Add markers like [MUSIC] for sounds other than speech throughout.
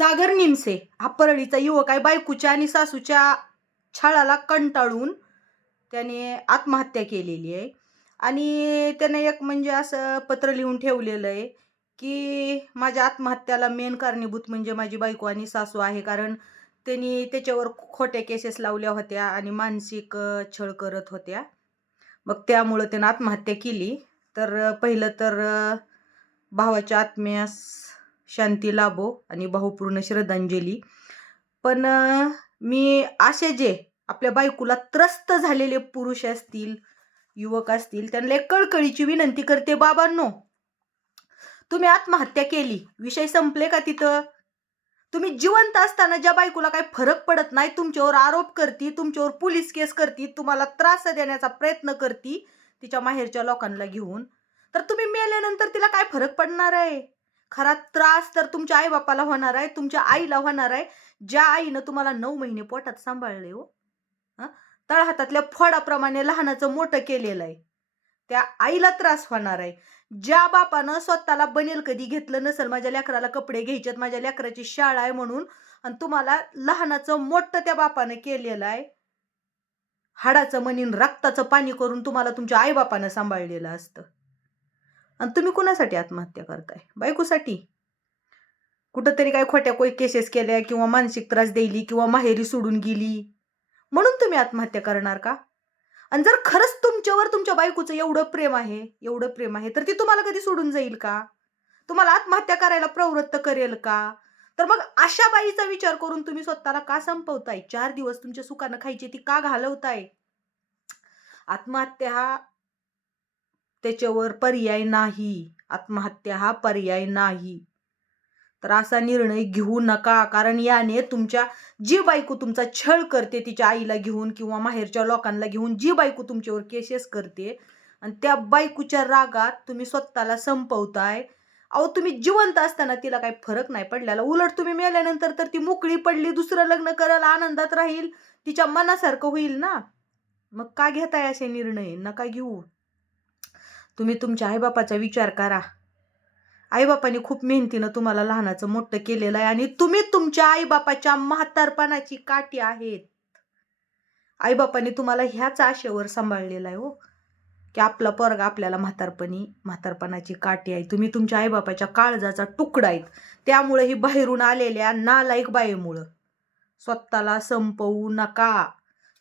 सागर निमसे हा परळीचा युवक आहे बायकोच्या आणि सासूच्या छळाला कंटाळून त्याने आत्महत्या केलेली आहे. आणि त्याने एक म्हणजे असं पत्र लिहून ठेवलेलं आहे की माझ्या आत्महत्याला मेन कारणीभूत म्हणजे माझी बायको आणि सासू आहे कारण त्यांनी त्याच्यावर खोट्या केसेस लावल्या होत्या आणि मानसिक छळ करत होत्या. मग त्यामुळं त्यानं आत्महत्या केली. तर पहिलं तर भावाच्या आत्म्यास शांती लाभो आणि भावपूर्ण श्रद्धांजली. पण मी असे जे आपल्या बायकोला त्रस्त झालेले पुरुष असतील युवक असतील त्यांना एक कळकळीची विनंती करते बाबांनो तुम्ही आत्महत्या केली. विषय संपले का तिथं? तुम्ही जिवंत असताना ज्या बायकोला काही फरक पडत नाही तुमच्यावर आरोप करती तुमच्यावर पोलीस केस करती तुम्हाला त्रास देण्याचा प्रयत्न करती तिच्या माहेरच्या लोकांना घेऊन तर तुम्ही मेल्यानंतर तिला काय फरक पडणार आहे? खरा त्रास तर तुमच्या आई बापाला होणार आहे तुमच्या आईला होणार आहे. ज्या आईनं तुम्हाला नऊ महिने पोटात सांभाळले हो तळहातातल्या फळाप्रमाणे लहानाचं मोठं केलेलं आहे. त्या आईला त्रास होणार आहे. ज्या बापानं स्वतःला बनेल कधी घेतलं नसेल माझ्या लेकराला कपडे घ्यायच्यात माझ्या लेकराची शाळा आहे म्हणून आणि तुम्हाला लहानाचं मोठं त्या बापानं केलेलं आहे. हाडाचं म्हणीन रक्ताचं पाणी करून तुम्हाला तुमच्या आईबापानं सांभाळलेलं असतं. आणि तुम्ही कुणासाठी आत्महत्या करताय? बायकोसाठी? कुठंतरी काय खोट्या कोई केसेस केल्या किंवा मानसिक त्रास दिली किंवा माहेरी सोडून गेली? म्हणून तुम्ही आत्महत्या करणार का? आणि जर खरंच तुमच्यावर तुमच्या बायकोचं एवढं प्रेम आहे एवढं प्रेम आहे तर ती तुम्हाला कधी सोडून जाईल का? तुम्हाला आत्महत्या करायला प्रवृत्त करेल का? तर मग अशा बाईचा विचार करून तुम्ही स्वतःला का संपवताय? चार दिवस तुमच्या सुखानं खायची ती का घालवताय? आत्महत्या हा त्याच्यावर पर्याय नाही. आत्महत्या हा पर्याय नाही. तर असा निर्णय घेऊ नका कारण याने तुमच्या जी बायको तुमचा छळ करते तिच्या आईला घेऊन किंवा माहेरच्या लोकांना घेऊन जी बायको तुमच्यावर केसेस करते आणि त्या बायकोच्या रागात तुम्ही स्वतःला संपवताय अहो तुम्ही जिवंत असताना तिला काही फरक नाही पडलेला. उलट तुम्ही मेल्यानंतर तर ती मोकळी पडली दुसरं लग्न करायला आनंदात राहील तिच्या मनासारखं होईल ना? मग का घेताय असे निर्णय? नका घेऊ. तुम्ही तुमच्या आईबापाचा विचार करा. आईबापाने खूप मेहनतीनं तुम्हाला लहानाचं मोठं केलेलं आहे आणि तुम्ही तुमच्या आईबापाच्या म्हातारपणाची काठी आहेत. आईबापाने तुम्हाला ह्याच आशेवर सांभाळलेलं आहे हो की आपला पोरगा आपल्याला म्हातारपणी म्हातारपणाची काठी आहे. तुम्ही तुमच्या आईबापाच्या काळजाचा तुकडा आहेत. त्यामुळे ही बाहेरून आलेल्या नालायक बाईमुळं. स्वतःला संपवू नका.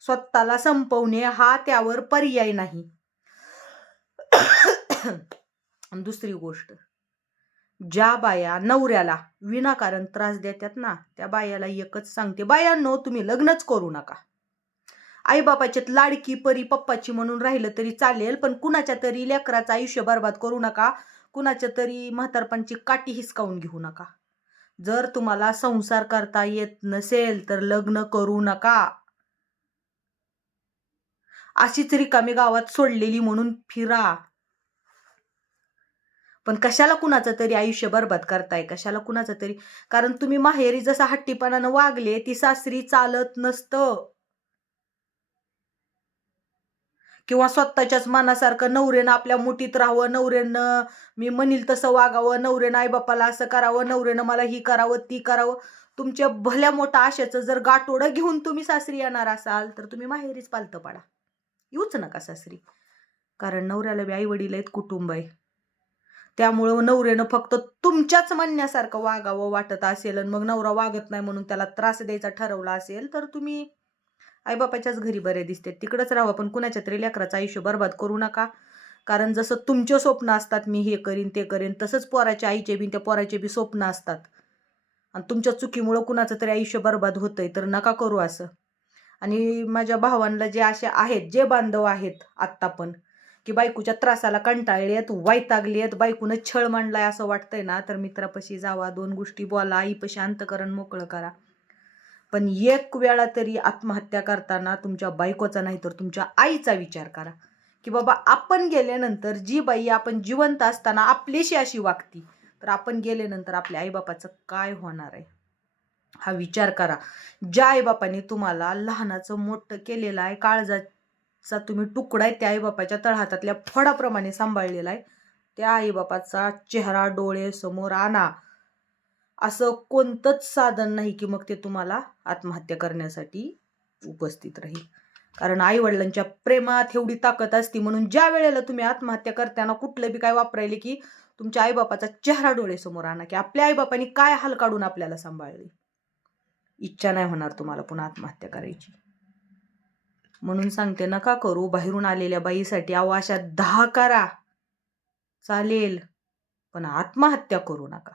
स्वतःला संपवणे हा त्यावर पर्याय नाही. [COUGHS] दुसरी गोष्ट ज्या बाया नवऱ्याला विनाकारण त्रास देतात ना त्या बायाला एकच सांगते बायांनो तुम्ही लग्नच करू नका. आईबापाच्यात लाडकी परी पप्पाची म्हणून राहिलं तरी चालेल पण कुणाच्या तरी लेकराचं आयुष्य बर्बाद करू नका कुणाच्या तरी म्हातारपणची काठी हिसकावून घेऊ नका. जर तुम्हाला संसार करता येत नसेल तर लग्न करू नका. अशीच रिकामी गावात सोडलेली म्हणून फिरा. पण कशाला कुणाचं तरी आयुष्य बरबाद करताय? कशाला कुणाचं तरी? कारण तुम्ही माहेरी जसं हट्टीपणानं वागले ती सासरी चालत नसतं. किंवा स्वतःच्याच मनासारखं नवरेनं आपल्या मुठीत राहावं नवऱ्यानं मी म्हणील तसं वागावं नवऱ्यानं आईबापाला असं करावं नवऱ्यानं मला ही करावं ती करावं. तुमच्या भल्या मोठ्या आशेचं जर गाठोडं घेऊन तुम्ही सासरी येणार असाल तर तुम्ही माहेरीच पालतं पाडा. येऊच नका सासरी. कारण नवऱ्याला बी आई वडील आहेत कुटुंब आहे. त्यामुळं नवऱ्यानं फक्त तुमच्याच म्हणण्यासारखं वागावं वाटत असेल आणि मग नवरा वागत नाही म्हणून त्याला त्रास द्यायचा ठरवला असेल तर तुम्ही आईबापाच्याच घरी बरे दिसते. तिकडंच राहावं पण कुणाच्या तरी लेकराचं आयुष्य बर्बाद करू नका. कारण जसं तुमचे स्वप्न असतात मी हे करीन ते करीन तसंच पोराच्या आईचे बी त्या पोराचे बी स्वप्न असतात. आणि तुमच्या चुकीमुळं कुणाचं तरी आयुष्य बर्बाद होतंय तर नका करू असं. आणि माझ्या भावांना जे असे आहेत जे बांधव आहेत आत्ता पण की बायकोच्या त्रासाला कंटाळली आहेत वैतागली आहेत बायकोनं छळ मांडलाय असं वाटतंय ना तर मित्रापाशी जावा दोन गोष्टी बोला आईपाशी अंतकरण मोकळं करा. पण एक वेळा तरी आत्महत्या करताना तुमच्या बायकोचा नाही तर तुमच्या आईचा विचार करा. की बाबा आपण गेल्यानंतर जी बाई आपण जिवंत असताना आपलीशी अशी वागती तर आपण गेल्यानंतर आपल्या आईबापाचं काय होणार आहे? हा विचार करा. ज्या आईबापाने तुम्हाला लहानाचं मोठं केलेलं आहे चा तुम्ही तुकडा आहे त्या आईबापाच्या तळहातातल्या फडाप्रमाणे सांभाळलेला आहे. त्या आईबापाचा चेहरा डोळे समोर आणा. असं कोणतंच साधन नाही की मग ते तुम्हाला आत्महत्या करण्यासाठी उपस्थित राहील. कारण आईवडिलांच्या प्रेमात एवढी ताकद असती म्हणून ज्या वेळेला तुम्ही आत्महत्या करताना कुठलं बी काय वापरायले की तुमच्या आईबापाचा चेहरा डोळेसमोर आणा की आपल्या आईबापाने काय हाल काढून आपल्याला सांभाळले? इच्छा नाही होणार तुम्हाला पुन्हा आत्महत्या करायची. म्हणून सांगते नका करू. बाहेरून आलेल्या बाईसाठी अहो अशा दहा करा. चालेल. पण आत्महत्या करू नका.